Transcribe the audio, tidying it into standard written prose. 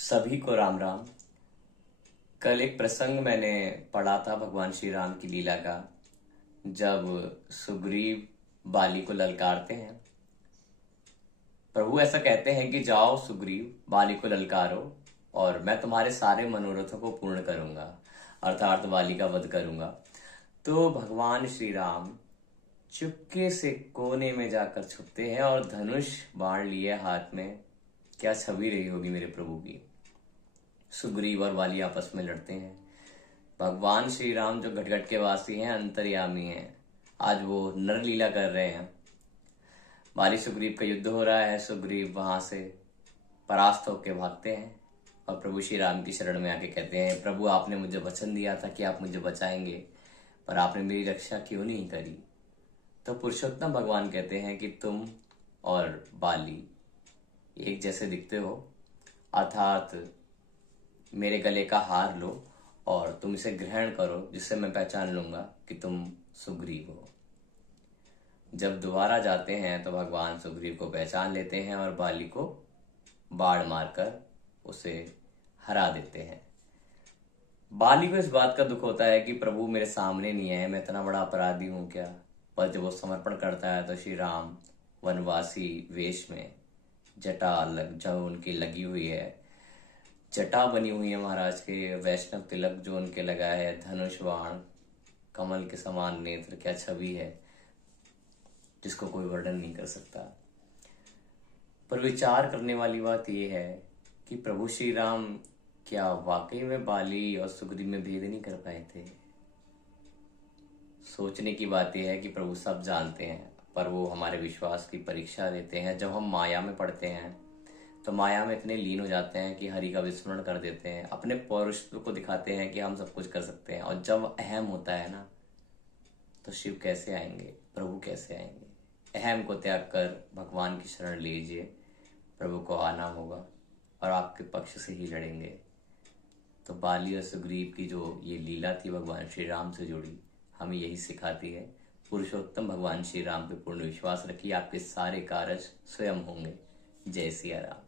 सभी को राम राम। कल एक प्रसंग मैंने पढ़ा था भगवान श्री राम की लीला का, जब सुग्रीव बाली को ललकारते हैं। प्रभु ऐसा कहते हैं कि जाओ सुग्रीव, बाली को ललकारो और मैं तुम्हारे सारे मनोरथों को पूर्ण करूंगा, अर्थात बाली का वध करूंगा। तो भगवान श्री राम चुपके से कोने में जाकर छुपते हैं और धनुष बाण लिए हाथ में। क्या छवि रही होगी मेरे प्रभु की। सुग्रीव और बाली आपस में लड़ते हैं। भगवान श्री राम जो घटघट के वासी हैं, अंतर्यामी हैं, आज वो नरलीला कर रहे हैं। बाली सुग्रीव का युद्ध हो रहा है। सुग्रीव वहां से परास्त होकर भागते हैं और प्रभु श्री राम की शरण में आके कहते हैं, प्रभु आपने मुझे वचन दिया था कि आप मुझे बचाएंगे, पर आपने मेरी रक्षा क्यों नहीं करी। तो पुरुषोत्तम भगवान कहते हैं कि तुम और बाली एक जैसे दिखते हो, अर्थात मेरे गले का हार लो और तुम इसे ग्रहण करो, जिससे मैं पहचान लूंगा कि तुम सुग्रीव हो। जब दोबारा जाते हैं तो भगवान सुग्रीव को पहचान लेते हैं और बाली को बाण मारकर उसे हरा देते हैं। बाली को इस बात का दुख होता है कि प्रभु मेरे सामने नहीं है, मैं इतना बड़ा अपराधी हूं क्या। पर जब वो समर्पण करता है तो श्री राम वनवासी वेश में, जटा जो उनकी लगी हुई है, जटा बनी हुई है महाराज के, वैष्णव तिलक जो उनके लगा है, धनुष बाण, कमल के समान नेत्र, क्या छवि है जिसको कोई वर्णन नहीं कर सकता। पर विचार करने वाली बात यह है कि प्रभु श्री राम क्या वाकई में बाली और सुग्रीव में भेद नहीं कर पाए थे। सोचने की बात यह है कि प्रभु सब जानते हैं, पर वो हमारे विश्वास की परीक्षा लेते हैं। जब हम माया में पड़ते हैं तो माया में इतने लीन हो जाते हैं कि हरि का विस्मरण कर देते हैं, अपने पौरुषत्व को दिखाते हैं कि हम सब कुछ कर सकते हैं। और जब अहम होता है ना, तो शिव कैसे आएंगे, प्रभु कैसे आएंगे। अहम को त्याग कर भगवान की शरण लीजिए, प्रभु को आना होगा और आपके पक्ष से ही लड़ेंगे। तो बाली और सुग्रीव की जो ये लीला थी भगवान श्री राम से जुड़ी, हमें यही सिखाती है। पुरुषोत्तम भगवान श्री राम पे पूर्ण विश्वास रखिए, आपके सारे कार्य स्वयं होंगे। जय सिया राम।